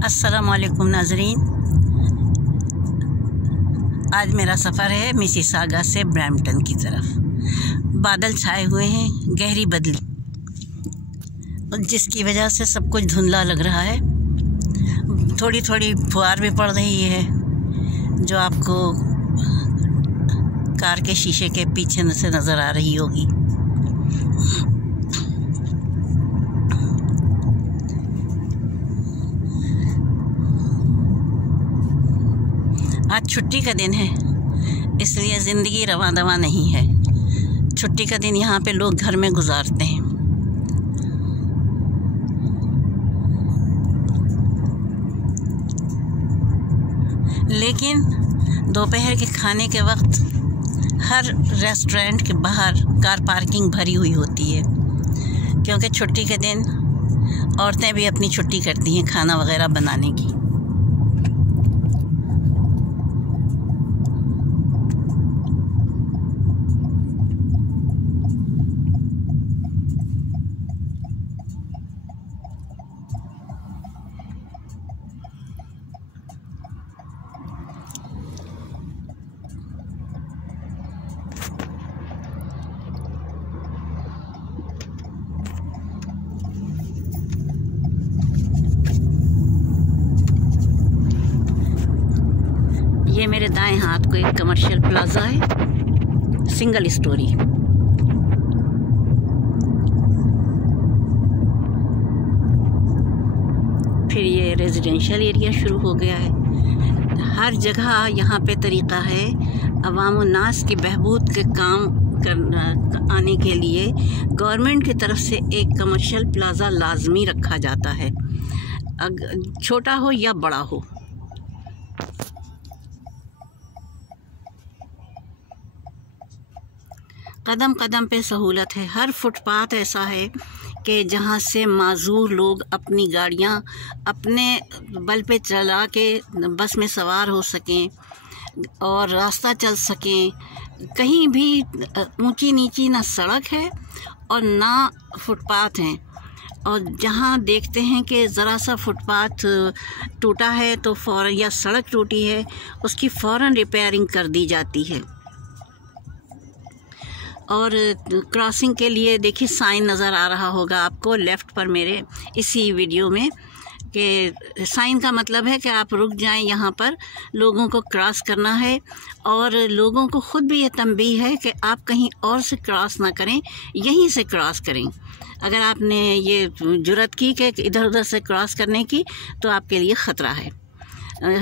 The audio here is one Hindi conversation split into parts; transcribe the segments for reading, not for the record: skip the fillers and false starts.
अस्सलामुअलैकुम नाज़रीन, आज मेरा सफ़र है मिसिसागा से ब्रैम्पटन की तरफ। बादल छाए हुए हैं, गहरी बदली, जिसकी वजह से सब कुछ धुंधला लग रहा है। थोड़ी थोड़ी फुहार भी पड़ रही है जो आपको कार के शीशे के पीछे से नज़र आ रही होगी। आज छुट्टी का दिन है, इसलिए ज़िंदगी रवां दवां नहीं है। छुट्टी का दिन यहाँ पे लोग घर में गुजारते हैं। लेकिन दोपहर के खाने के वक्त हर रेस्टोरेंट के बाहर कार पार्किंग भरी हुई होती है, क्योंकि छुट्टी के दिन औरतें भी अपनी छुट्टी करती हैं खाना वगैरह बनाने की। ये मेरे दाएं हाथ को एक कमर्शियल प्लाजा है, सिंगल स्टोरी। फिर ये रेजिडेंशियल एरिया शुरू हो गया है। हर जगह यहाँ पे तरीक़ा है अवाम नास की बहबूद के काम आने के लिए गवर्नमेंट की तरफ से एक कमर्शियल प्लाजा लाजमी रखा जाता है, छोटा हो या बड़ा हो। कदम कदम पे सहूलत है। हर फुटपाथ ऐसा है कि जहाँ से माजूर लोग अपनी गाड़ियाँ अपने बल पे चला के बस में सवार हो सकें और रास्ता चल सकें। कहीं भी ऊंची नीची ना सड़क है और ना फुटपाथ हैं। और जहाँ देखते हैं कि ज़रा सा फुटपाथ टूटा है तो फ़ौरन, या सड़क टूटी है, उसकी फ़ौरन रिपेयरिंग कर दी जाती है। और क्रॉसिंग के लिए देखिए साइन नज़र आ रहा होगा आपको लेफ़्ट पर मेरे इसी वीडियो में, कि साइन का मतलब है कि आप रुक जाएं, यहाँ पर लोगों को क्रॉस करना है। और लोगों को ख़ुद भी ये तंबीह है कि आप कहीं और से क्रॉस ना करें, यहीं से क्रॉस करें। अगर आपने ये जुर्रत की कि इधर उधर से क्रॉस करने की, तो आपके लिए ख़तरा है।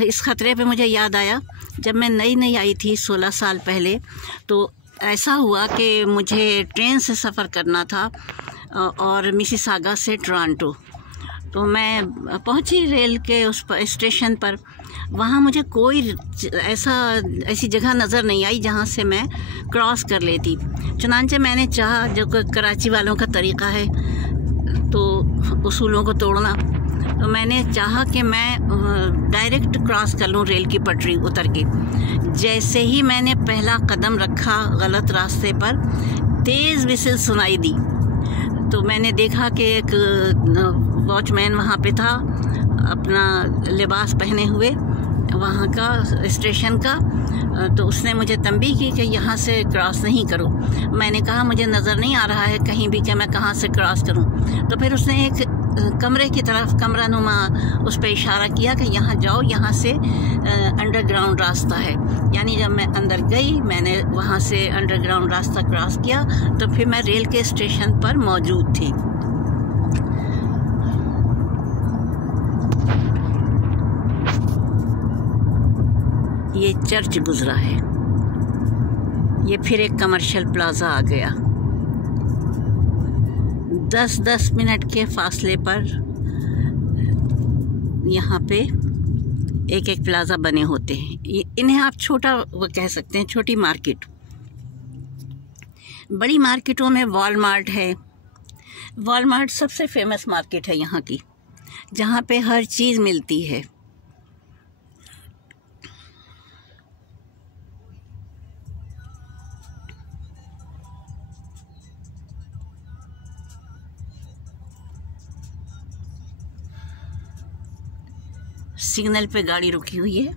इस ख़तरे पे मुझे याद आया, जब मैं नई आई थी 16 साल पहले, तो ऐसा हुआ कि मुझे ट्रेन से सफ़र करना था और मिसिसागा से टोरंटो। तो मैं पहुंची रेल के उस स्टेशन पर। वहाँ मुझे कोई ऐसी जगह नज़र नहीं आई जहाँ से मैं क्रॉस कर लेती। चुनांचे मैंने चाहा, जो कराची वालों का तरीक़ा है तो उसूलों को तोड़ना, तो मैंने चाहा कि मैं डायरेक्ट क्रॉस कर लूँ रेल की पटरी उतर के। जैसे ही मैंने पहला कदम रखा गलत रास्ते पर, तेज़ विसिल सुनाई दी। तो मैंने देखा कि एक वॉचमैन वहाँ पे था, अपना लिबास पहने हुए वहाँ का स्टेशन का। तो उसने मुझे तंबीह की कि यहाँ से क्रॉस नहीं करो। मैंने कहा मुझे नज़र नहीं आ रहा है कहीं भी कि मैं कहाँ से क्रॉस करूँ। तो फिर उसने एक कमरे की तरफ, कमरा नुमा, उस पर इशारा किया कि यहाँ जाओ, यहाँ से अंडरग्राउंड रास्ता है। यानी जब मैं अंदर गई, मैंने वहाँ से अंडरग्राउंड रास्ता क्रॉस किया, तो फिर मैं रेल के स्टेशन पर मौजूद थी। ये चर्च गुजरा है, ये फिर एक कमर्शियल प्लाजा आ गया। 10-10 मिनट के फासले पर यहाँ पे एक एक प्लाजा बने होते हैं। इन्हें आप छोटा वो कह सकते हैं, छोटी मार्केट। बड़ी मार्केटों में वॉलमार्ट है। वॉलमार्ट सबसे फेमस मार्केट है यहाँ की, जहाँ पे हर चीज़ मिलती है। सिग्नल पे गाड़ी रुकी हुई है।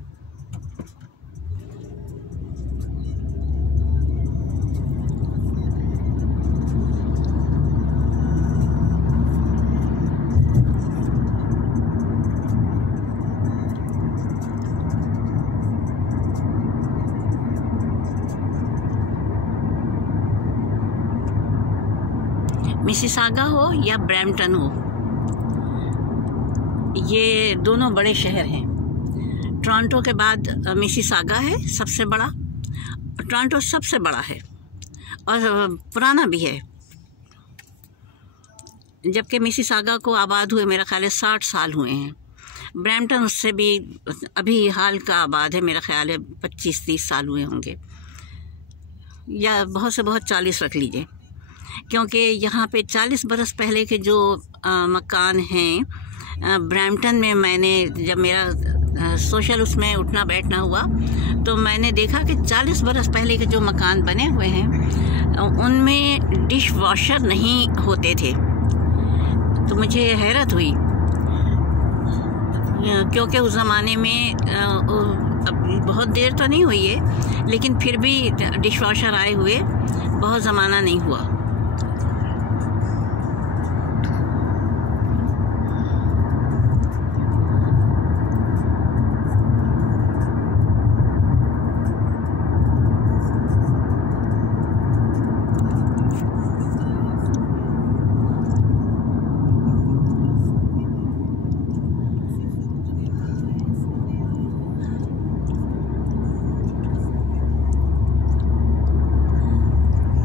मिसिसागा हो या ब्रैम्पटन हो, ये दोनों बड़े शहर हैं। टोरंटो के बाद मिसिसागा है सबसे बड़ा। टोरंटो सबसे बड़ा है और पुराना भी है, जबकि मिसिसागा को आबाद हुए मेरा ख्याल है 60 साल हुए हैं। ब्रैम्पटन उससे भी अभी हाल का आबाद है, मेरा ख्याल है 25-30 साल हुए होंगे, या बहुत से बहुत 40 रख लीजिए, क्योंकि यहाँ पे 40 बरस पहले के जो मकान हैं ब्रैम्पटन में, मैंने जब मेरा सोशल उसमें उठना बैठना हुआ तो मैंने देखा कि 40 बरस पहले के जो मकान बने हुए हैं उनमें डिश वॉशर नहीं होते थे। तो मुझे हैरत हुई, क्योंकि उस ज़माने में अब बहुत देर तो नहीं हुई है, लेकिन फिर भी डिश वॉशर आए हुए बहुत ज़माना नहीं हुआ।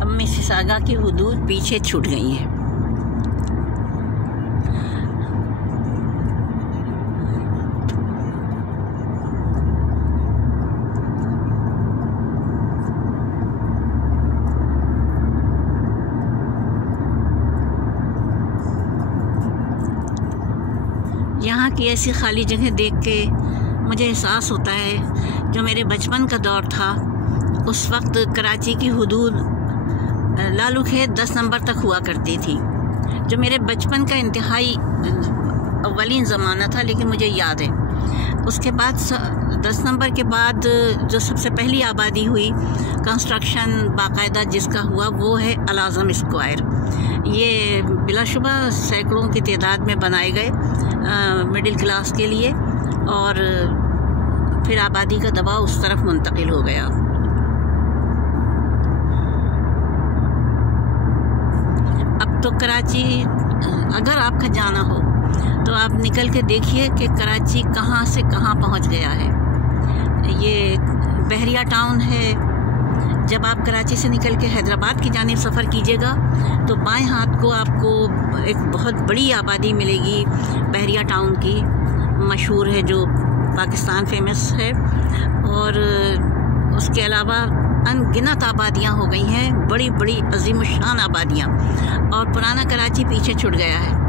मिसिसागा की हुदूद पीछे छूट गई है। यहाँ की ऐसी खाली जगह देख के मुझे एहसास होता है जो मेरे बचपन का दौर था, उस वक्त कराची की हुदूद लालू खेत 10 नंबर तक हुआ करती थी, जो मेरे बचपन का इंतहाई अव्वलीन ज़माना था, लेकिन मुझे याद है। उसके बाद 10 नंबर के बाद जो सबसे पहली आबादी हुई, कंस्ट्रक्शन बाकायदा जिसका हुआ, वो है अल आज़म स्क्वायर। ये बिलाशुबा सैकड़ों की तादाद में बनाए गए मिडिल क्लास के लिए, और फिर आबादी का दबाव उस तरफ मुंतकिल हो गया। अब तो कराची अगर आपका जाना हो तो आप निकल के देखिए कि कराची कहाँ से कहाँ पहुँच गया है। ये बहरिया टाउन है। जब आप कराची से निकल के हैदराबाद की जानिब सफ़र कीजिएगा तो बाएं हाथ को आपको एक बहुत बड़ी आबादी मिलेगी बहरिया टाउन की, मशहूर है, जो पाकिस्तान फेमस है। और उसके अलावा अनगिनत आबादियाँ हो गई हैं, बड़ी बड़ी अजीम शान आबादियाँ, और पुराना कराची पीछे छूट गया है।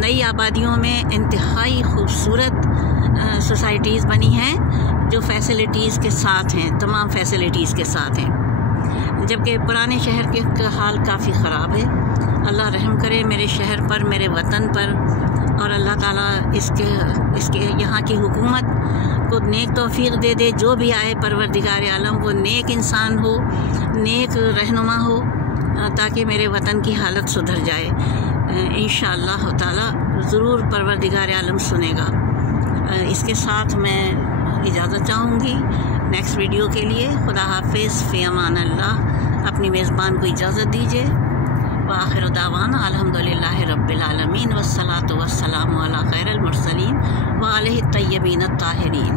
नई आबादियों में इंतहाई खूबसूरत सोसाइटीज़ बनी हैं जो फैसिलिटीज़ के साथ हैं, तमाम फैसिलिटीज़ के साथ हैं, जबकि पुराने शहर के हाल काफ़ी ख़राब है। अल्लाह रहम करे मेरे शहर पर, मेरे वतन पर, और अल्लाह ताला इसके यहाँ की हुकूमत को नेक तौफीक दे दे। जो भी आए परवरदिगार आलम वो नेक इंसान हो, नेक रहनुमा हो, ताकि मेरे वतन की हालत सुधर जाए। इंशाअल्लाह ताला ज़रूर परवरदिगार आलम सुनेगा। इसके साथ मैं इजाज़त चाहूँगी नेक्स्ट वीडियो के लिए। खुदा हाफिज़, फ़ी अमान अल्लाह। अपनी मेज़बान को इजाज़त दीजिए। व आखिर दावाना अल्हम्दुलिल्लाहि रब्बिल आलमीन वस्सलातु वस्सलामु अला खैरिल मुरसलीन व आलिहि तय्यबीन अत्ताहिरीन।